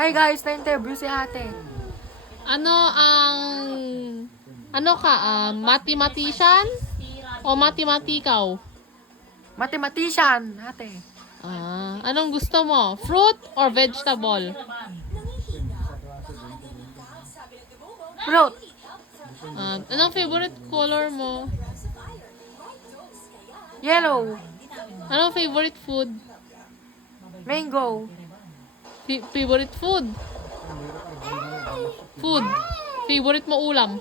Hi guys, na-interview si ate. Ano ka, mathematician o mathematikaw? Mathematician, ate. Anong gusto mo? Fruit or vegetable? Fruit. Anong favorite color mo? Yellow. Anong favorite food? Mango. Favorite food? Food. Favorite mo ulam?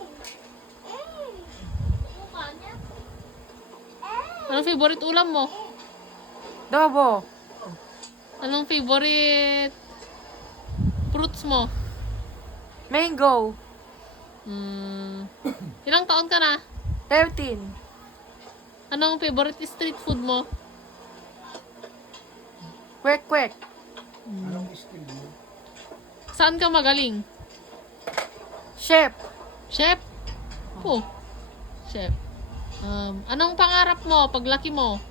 Anong favorite ulam mo? Dobo. Anong favorite fruits mo? Mango. Ilang taon ka na? 13. Anong favorite street food mo? Kwek-kwek. Saan ka magaling? Chef. Chef? Oh, chef. Anong pangarap mo paglaki mo?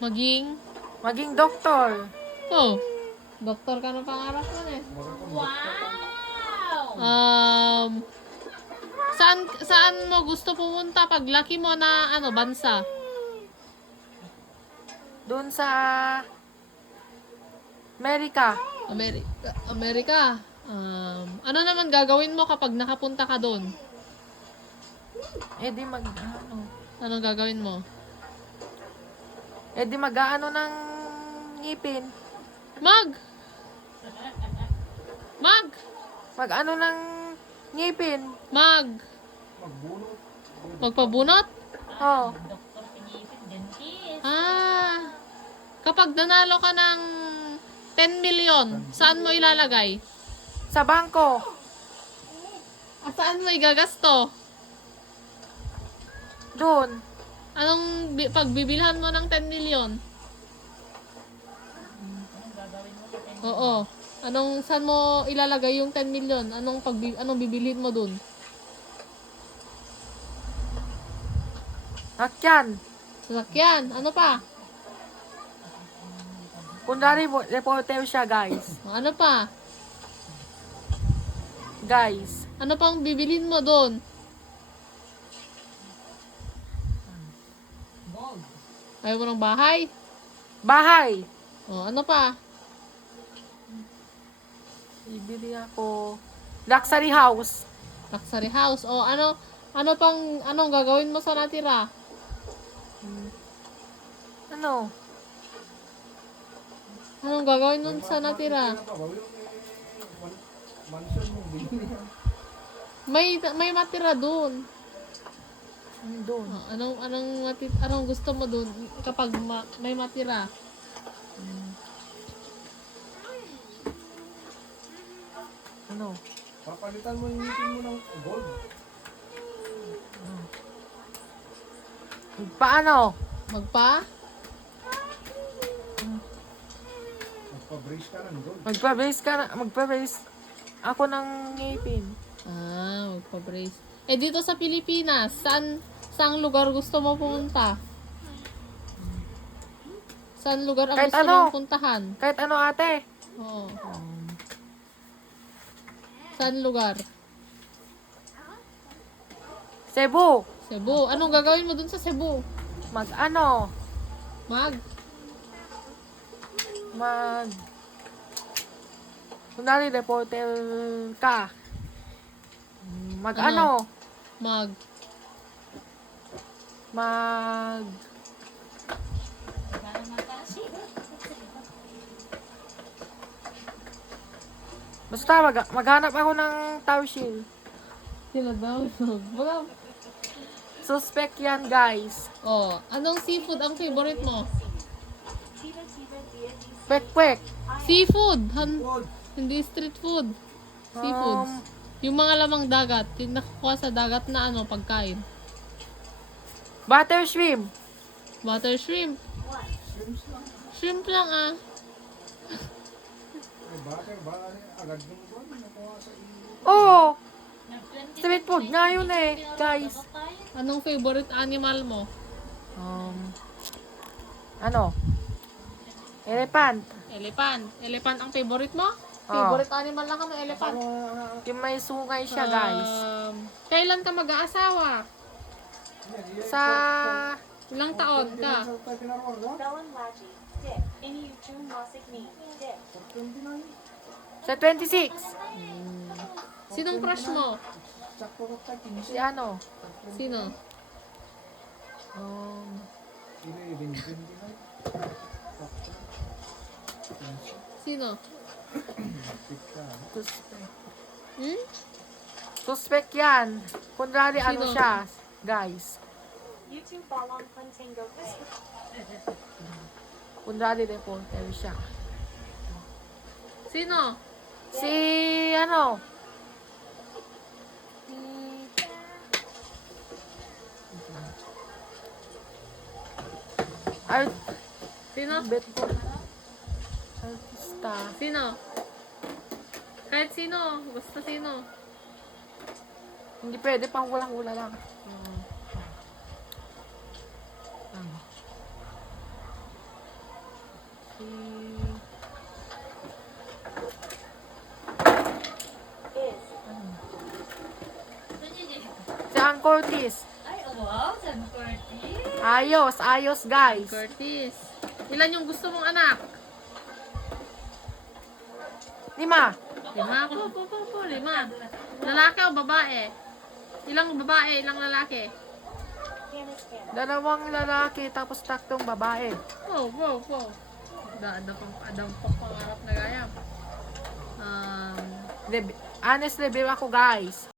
Maging? Maging doktor. Oh, doktor ka na pangarap mo eh. Saan mo gusto pumunta paglaki mo na bansa? Doon sa Amerika. Amerika. Ano naman gagawin mo kapag nakapunta ka doon? Eh di mag-ano. Anong gagawin mo? Eh di mag-ano ng ngipin. Mag! Mag-ano ng ngipin. Magpabunot? Oh. Kapag nanalo ka ng 10 million, saan mo ilalagay? Sa bangko. Saan mo igagasto? Doon. Anong pagbibilhan mo ng 10 million? Oo. Saan mo ilalagay yung 10 million? Anong bibilhin mo dun? Sakyan. Sasakyan. Ano pa? Kunwari reporter siya, guys. Ano pa? Guys. Ano pang bibilhin mo dun? Ayaw mo ng bahay? Bahay. Ano pa? Bibili ako. Luxury house. Luxury house. Anong gagawin mo sa natira? Ano? Anong gagawin nun sa natira? May matira dun. Doon. Anong gusto mo dun kapag may matira? Ano? Papalitan mo yung ngipin mo ng gold. Paano? Magpa? Magpa-brace ka ng gold. Magpa-brace ako ng ngipin. Magpa-brace. Dito sa Pilipinas, saang lugar gusto mo pumunta? Saan lugar ang Kahit gusto ano. mong puntahan? Kahit ano, ate. Oo. Saan lugar? Cebu. Cebu. Anong gagawin mo dun sa Cebu? Mag-ano? Mag? Kunwari reporter ka. Mag-ano? Mag? Basta maghanap ako ng towel. Sila daw. Suspect yan, guys. Anong seafood ang favorite mo? Kwek-kwek. Seafood. Hindi street food. Seafoods. Yung mga lamang dagat. Yung nakukuha sa dagat na pagkain. Butter shrimp. Butter shrimp. Shrimp lang Ay, butter ba? Agad yung gold. Nakuha sa iyo. Oo. Street food nga yun eh, guys. Anong favorite animal mo? Ano? Elephant. Elephant. Elephant ang favorite mo? Oh. Favorite animal lang ka ng elephant? Yung may sungay siya, guys. Kailan ka mag-aasawa? Sa... Ilang taon ka? Bellum Laji, Dick, in June Masikni, Dick. Sa 26. Sinong crush mo? Si ano? Sino? Sino? Suspect. Hmm? Suspect yan. Kunwari ano Sino? siya, guys. YouTube Balong Plantango, Kunwari reporter siya. Sino? Si ano? Art Sino? bet ko. Artista. Sino? Kahit sino. Basta sino. Hindi pwede pang hula-hula lang. Ano? is. Si Ang Curtis. Ay, wow, San Curtis. Ayos guys. Curtis. Ilan yung gusto mong anak? 5. 5? Po. 5. Lalaki o babae? Ilang babae, ilang lalaki? Canis Canis. 2 lalaki tapos 3 babae. Wow. Adam pang pangarap na gaya. Honestly, biwa ko guys.